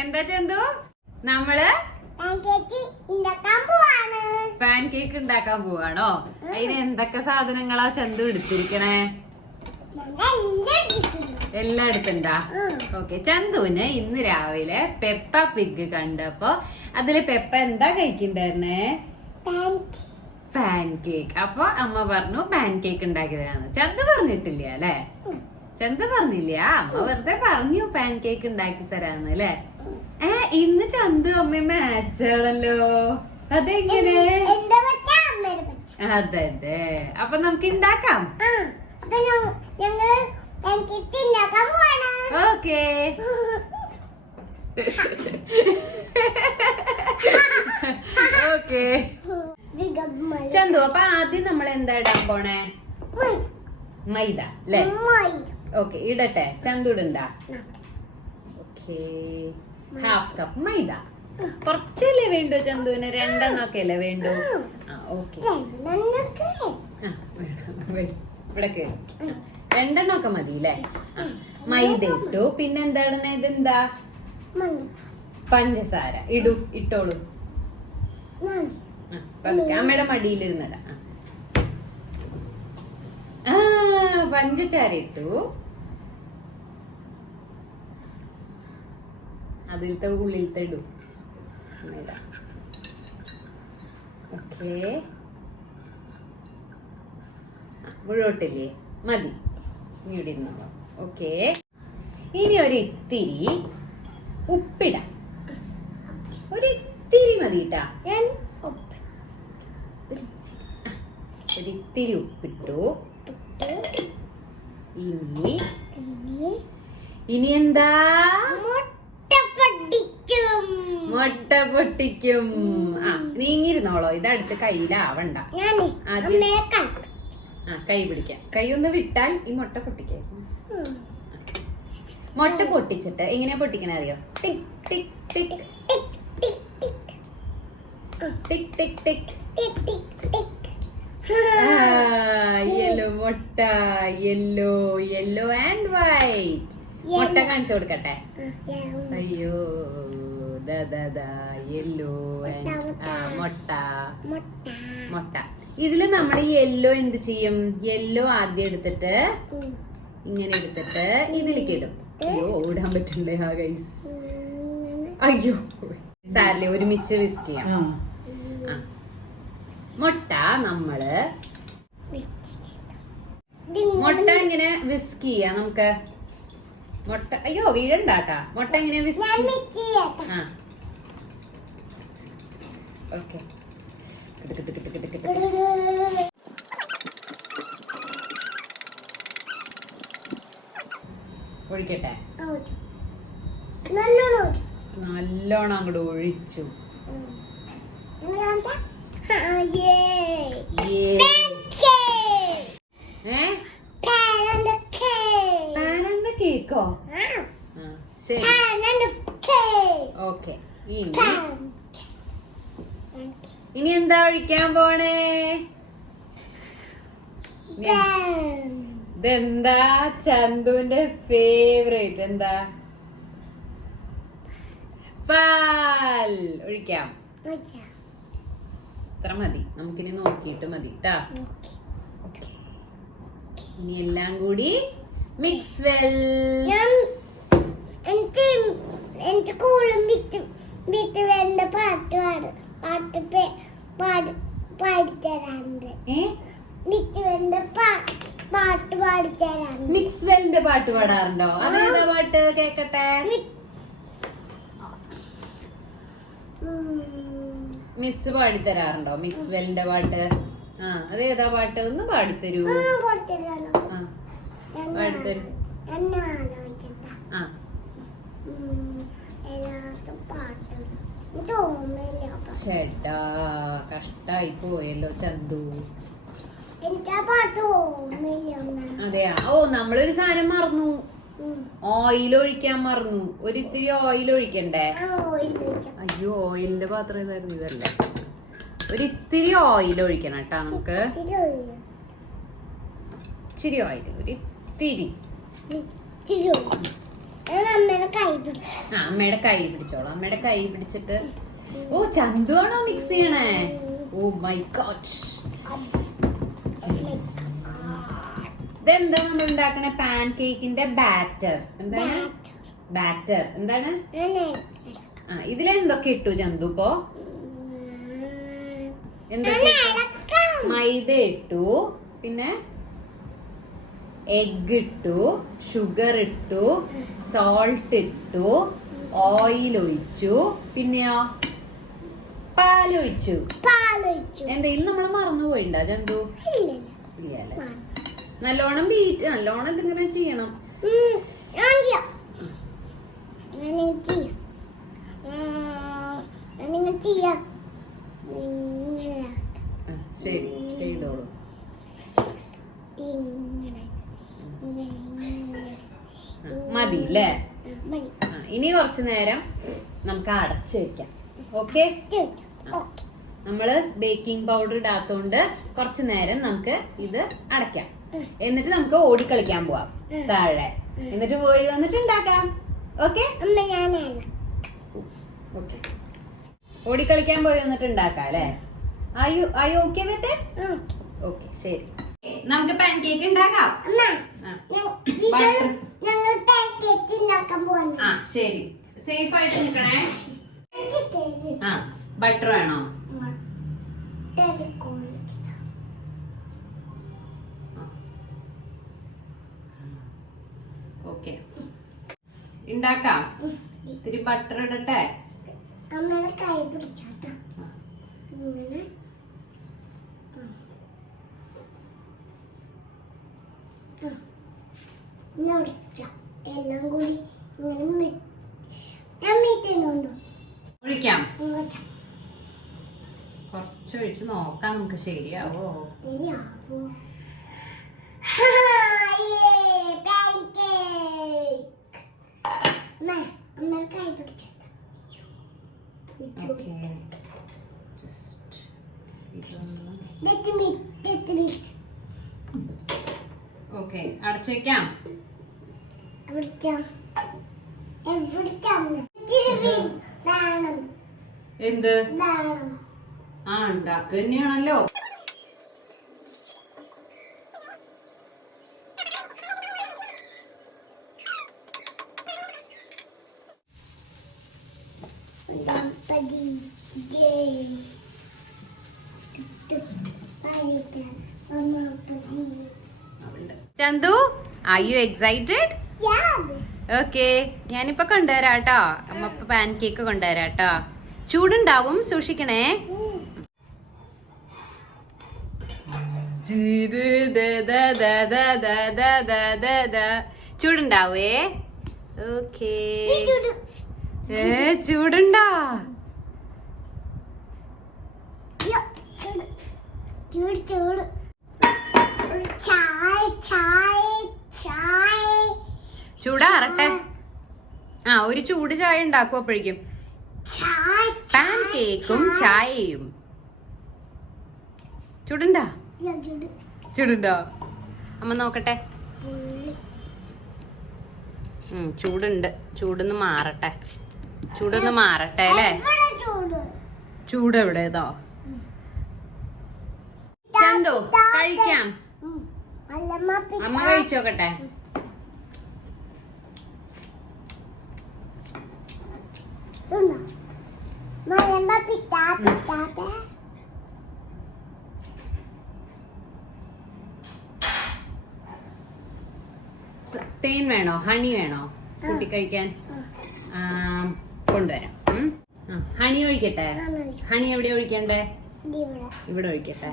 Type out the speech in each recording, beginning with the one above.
എന്താ ചന്തു? നമ്മള് pan cake ഉണ്ടാക്കാൻ പോവാണോ? അതിന് എന്തൊക്കെ സാധനങ്ങളാ ചന്തു എടുത്തിരിക്കണേ? എല്ലാം എടുത്തിണ്ടാ? ഓക്കെ. ചന്തുവിന് ഇന്ന് രാവിലെ പെപ്പ പിഗ് കണ്ടപ്പോ അതില് പെപ്പ എന്താ കഴിക്കണ്ടായിരുന്നേ? Pan cake. അപ്പൊ അമ്മ പറഞ്ഞു പാൻ കേക്ക് ഉണ്ടാക്കിയതാണ്. ചന്തു പറഞ്ഞിട്ടില്ല അല്ലെ? ചന്തു പറഞ്ഞില്ല, അമ്മ വെറുതെ പറഞ്ഞു പാൻ കേക്ക് ഉണ്ടാക്കി തരാന്ന് അല്ലേ? ഇന്ന് ചന്തു അമ്മ മാച്ചാണല്ലോ. അതെങ്ങനെ? അതെ. അപ്പൊ നമുക്ക് ഉണ്ടാക്കാം. ഓക്കേ. ഓക്കേ ചന്തു, അപ്പൊ ആദ്യം നമ്മൾ എന്താ ഇടാൻ പോണേ? മൈദ അല്ലേ? ഓക്കെ, ഇടട്ടെ. ചന്തു ഇടണ്ട. ഓക്കേ, ഹാഫ് കപ്പ് മൈദ. കുറച്ചല്ലേ വേണ്ടു ചന്തുവിന്? 2 എണ്ണമൊക്കെ അല്ലേ വേണ്ടു? ഓക്കെ, ഇവിടെ കേറി. 2 എണ്ണമൊക്കെ മതി അല്ലേ? മൈദ ഇട്ടു. പിന്നെ എന്താണ് ഇതെന്താ? പഞ്ചസാര ഇട്ടോളൂ. അമ്മയുടെ മടിയിലിരുന്നതാ. പഞ്ചസാര ഇട്ടു. അതിലത്തെ ഉള്ളിലത്തെ ഇടൂ. ഓക്കേ, മുഴുവട്ടില്ലേ? മതി, ഇവിടെ ഇരുന്നോ. ഓക്കെ, ഇനി ഒരിത്തിരി ഉപ്പിടാം. ഒരിത്തിരി മതിട്ടാ. ഒരിത്തിരി ഉപ്പിട്ടു. ഇനി എന്താ? മുട്ട പൊട്ടിക്കും. നീങ്ങിരുന്നോളോ, ഇതടുത്ത് കയ്യിലാവണ്ട. കൈ പിടിക്കാം. കൈ ഒന്ന് വിട്ടാൽ ഈ മുട്ട പൊട്ടിക്കായിരുന്നു. മുട്ട പൊട്ടിച്ചിട്ട് എങ്ങനെയാ പൊട്ടിക്കണ അറിയോ? ടിക് ടിക് ടിക് ടിക് ടിക് ടിക്. യെല്ലോ മുട്ട. Yellow and white. മുട്ട കാണിച്ചു കൊടുക്കട്ടെ. അയ്യോ, യെല്ലോ മുട്ട. ഇതില് നമ്മൾ യെല്ലോ എന്ത് ചെയ്യും? യെല്ലോ ആദ്യം എടുത്തിട്ട് ഇങ്ങനെ എടുത്തിട്ട് ഇതിലേക്ക് ഇടും. അയ്യോ, ഓടാൻ പറ്റണ്ടേ? ഗൈസ്, അയ്യോ സാരില്ലേ, ഒരുമിച്ച് വിസ്ക് ചെയ്യാം. മുട്ട നമ്മള് മുട്ട ഇങ്ങനെ വിസ്ക് ചെയ്യാം. നമുക്ക് മുട്ട, അയ്യോ വീഴണ്ടാട്ടാ. മുട്ട ഇങ്ങനെ വിസ്ക്. ഓക്കെ, ഒഴിക്കട്ടെ. നല്ലോണം അങ്ങോട്ട് ഒഴിച്ചു. കേക്കോ? ശരി, ഓക്കെ. ഇനി എന്താ ഒഴിക്കാൻ പോണേ? ഇതെന്താ ചന്തുവിന്റെ ഫേവറേറ്റ്? എന്താ? പാൽ ഒഴിക്കാം. ഇത്ര മതി, നമുക്കിനി നോക്കിയിട്ട് മതി ട്ടാ. ഇനി എല്ലാം കൂടി മിക്സ് വെൽ. മിക്സ് വെല്ലിന്റെ പാട്ട് പാടാറുണ്ടോ? അതേതാ പാട്ട്? കേക്കട്ടെ. മിസ് പാടിത്തരാറുണ്ടോ മിക്സ് വെല്ലിന്റെ പാട്ട്? അതേതാ പാട്ട്? ഒന്ന് പാടിത്തരൂ. പാടിത്തരൂ. ചേട്ടാ, കഷ്ടായി പോയല്ലോ ചന്തു. അതെയാ? ഓ, നമ്മളൊരു സാധനം മറന്നു. ഓയിൽ ഒഴിക്കാൻ മറന്നു. ഒരിത്തിരി ഓയിൽ ഒഴിക്കണ്ടേ? അയ്യോ, ഓയിലിന്റെ പാത്രം ഇതായിരുന്നു. ഇതല്ലേ, ഒരിത്തിരി ഓയിൽ ഒഴിക്കണം കേട്ടാ. നമുക്ക് ഇച്ചിരി ഓയിൽ, ഒരിത്തിരി. അമ്മയുടെ കൈ പിടിച്ചോളൂ. അമ്മയുടെ കൈ പിടിച്ചിട്ട്. ഓ, ചന്തു ആണോ മിക്സ് ചെയ്യണേ? Oh my god. ഇതെന്താ നമ്മൾ ഉണ്ടാക്കണ? പാൻ കേക്കിന്റെ ബാറ്റർ. എന്താണ് ബാറ്റർ? എന്താണ്? ഇതിലെന്തൊക്കെ ഇട്ടു ചന്തു? ഇപ്പോ എന്തൊക്കെ? മൈദ ഇട്ടു, പിന്നെ എഗ് ഇട്ടു, ഷുഗർ ഇട്ടു, സോൾട്ട് ഇട്ടു, ഓയിൽ ഒഴിച്ചു, പിന്നെയോ പാലൊഴിച്ചു. എന്തെങ്കിലും നമ്മൾ മറന്നുപോയിണ്ടോ ചന്തു? ഇല്ലല്ലേ. നല്ലോണം ബീറ്റ്, നല്ലോണം ഇതിങ്ങനെ ചെയ്യണം. ശരി, ചെയ്തോളൂ. മതി അല്ലേ? ഇനി കുറച്ചു നേരം നമുക്ക് അടച്ചു വെക്കാം. ഓക്കെ, നമ്മള് ബേക്കിംഗ് പൗഡർ ഇടാത്തോണ്ട് കുറച്ചു നേരം നമുക്ക് ഇത് അടയ്ക്കാം. എന്നിട്ട് നമുക്ക് ഓടിക്കളിക്കാൻ പോവാം താഴെ. എന്നിട്ട് പോയി വന്നിട്ട് ഉണ്ടാക്കാം. Okay, okay. ഓടിക്കളിക്കാൻ പോയി വന്നിട്ട് ഉണ്ടാക്കാം അല്ലേ? ആയു ഓക്കെ വിത്ത്? ഓക്കെ, ശരി. നമുക്ക് പാൻ കേക്ക് ഉണ്ടാക്കാം. ശരി, സേഫ് ആയിട്ട് നിൽക്കണേ. ബട്ടർ വേണോ? ഓക്കെ, ഉണ്ടാക്കാം. ഇത്തിരി ബട്ടർ ഇടട്ടെ. കൈ പിടിച്ചാ എല്ലാം കൂടി ഒഴിക്കാം. കുറച്ചൊഴിച്ച് നോക്കാം നമുക്ക് ശരിയാവോ. ഓക്കെ, അടച്ചു വെക്കാം. എന്ത്? ഉണ്ടാക്കുക തന്നെയാണല്ലോ. Chandu, are you excited? Okay, ഞാനിപ്പോ കൊണ്ടുവരാട്ടോ. അമ്മ ഇപ്പൊ പാൻ കേക്ക് കൊണ്ടുവരാട്ടോ. ചൂടുണ്ടാവും, സൂക്ഷിക്കണേ. ചൂടുണ്ടാവേ? ഓക്കേ. ചൂടുണ്ടോ? ചൂടാറട്ടെ. ഒരു ചൂട് ചായ ഉണ്ടാക്കും അപ്പോഴേക്കും. പാൻ കേക്കും ചായയും. ചൂടുണ്ടോ? ചൂടുണ്ടോ? അമ്മ നോക്കട്ടെ. ചൂടുണ്ട്. ചൂടൊന്ന് മാറട്ടെ. ചൂടൊന്ന് മാറട്ടെ അല്ലേ? ചൂട് എവിടെയതോ? ചന്തു, കഴിക്കാം. അമ്മ കഴിച്ചോക്കട്ടെ. തേൻ വേണോ? ഹണി വേണോ കൂട്ടി കഴിക്കാൻ? കൊണ്ടുവരാം. ഹണി ഒഴിക്കട്ടെ? ഹണി എവിടെ ഒഴിക്കണ്ടേ? ഇവിടെ ഒഴിക്കട്ടെ.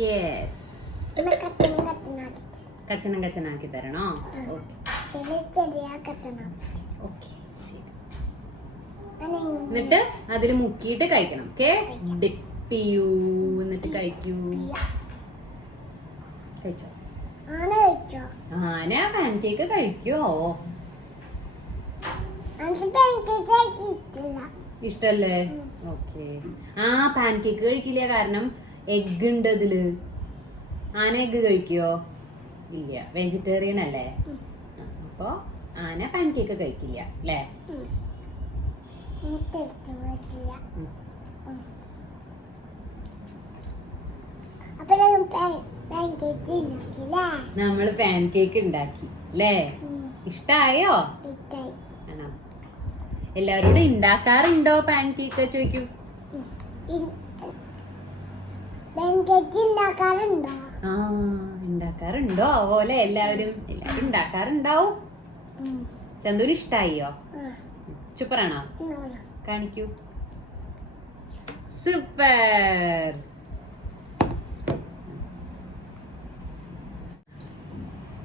യെസ്. കച്ചനം കച്ചനാക്കി തരണോ? ഓക്കെ, ശരി. എന്നിട്ട് അതിൽ മുക്കിയിട്ട് കഴിക്കണം. ഓക്കെ, ഡിപ്പ് ചെയ്യൂ. എന്നിട്ട് കഴിക്കൂ. കഴിച്ചോ? ആന പാൻ കേക്ക് കഴിക്കോ? ഇഷ്ടല്ലേ? ഓക്കെ. പാൻ കേക്ക് കഴിക്കില്ല, കാരണം എഗ് ഉണ്ട് അതില്. ആന എഗ് കഴിക്കോ? ഇല്ല, വെജിറ്റേറിയൻ അല്ലേ? അപ്പൊ ആന പാൻ കേക്ക് കഴിക്കില്ല അല്ലേ? നമ്മള് പാൻ കേക്ക് ഉണ്ടാക്കി അല്ലേ? ഇഷ്ടായോ? ആണോ? എല്ലാവരോടും ഉണ്ടാക്കാറുണ്ടോ പാൻ കേക്ക് ചോദിക്കൂ. ആ, ഉണ്ടാക്കാറുണ്ടോ അതുപോലെ എല്ലാവരും ഉണ്ടാക്കാറുണ്ടാവും. ചന്തുവിന് ഇഷ്ടായോ? സൂപ്പറാണോ? കാണിക്കൂ. സൂപ്പർ.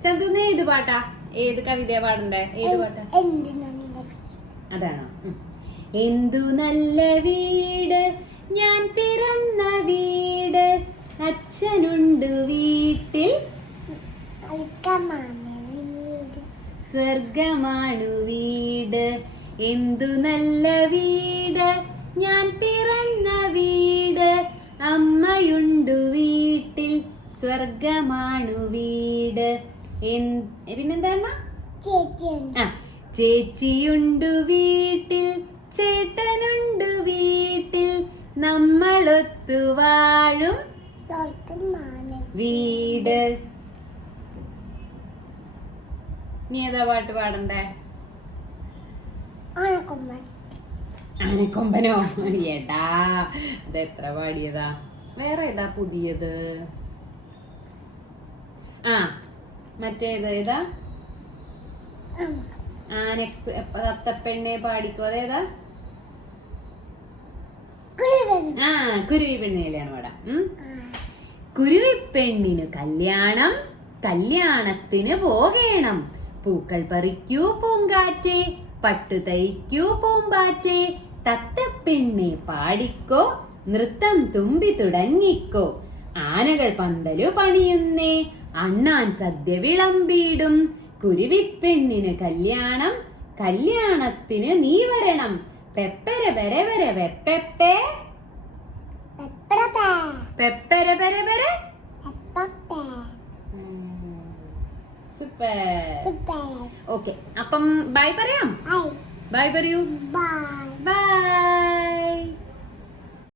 ചന്തുന്ന് ഏത് പാട്ടാ, ഏത് കവിതയാ പാടണ്ടേ? ഏത് പാട്ടാ? അതാണോ? എന്തു നല്ല വീട് ഞാൻ പിറന്ന വീട്, അച്ഛനുണ്ട് വീട്ടിൽ സ്വർഗമാണു വീട്. എന്തു നല്ല വീട് ഞാൻ പിറന്ന വീട്, അമ്മയുണ്ടു വീട്ടിൽ സ്വർഗമാണു വീട്. പിന്നെന്താണ്? ചേച്ചിയുണ്ടു വീട്ടിൽ ചേട്ടനുണ്ടു വീട്ടിൽ, നമ്മളൊത്തു വാഴും വീട്. നീ ഏതാ പാട്ട് പാടണ്ടേ? ആനക്കൊമ്പനോ? ഏട്ടാ അത് എത്ര പാടിയതാ. വേറെ ഏതാ പുതിയത്? ആ മറ്റേത് ഏതാ? തത്തപ്പെണ്ണെ പാടിക്കോ. അതേതാ? ആ കുരുവി പെണ്ണിലാണ് പാടാം. കുരുവിപ്പെണ്ണിന് കല്യാണം, കല്യാണത്തിന് പോകേണം. പൂക്കൾ പറിക്കൂ പൂങ്കാറ്റേ, പട്ടു തയ്ക്കൂ പൂമ്പാറ്റേ, തത്തപ്പെണ്ണെ പാടിക്കോ, നൃത്തം തുമ്പി തുടങ്ങിക്കോ. ആനകൾ പന്തലു പണിയുന്നേ, അണ്ണാൻ സദ്യ വിളമ്പിടും. കുരുവിപ്പെണ്ണിന് കല്യാണം, കല്യാണത്തിന് നീ വരണം. പെപ്പര പെര പെര വെപ്പെപ്പേ, പെപ്പര പെര പെര. സൂപ്പർ. ഓക്കെ, അപ്പം ബൈ പറയാം. ബൈ പറയൂ. ബൈ.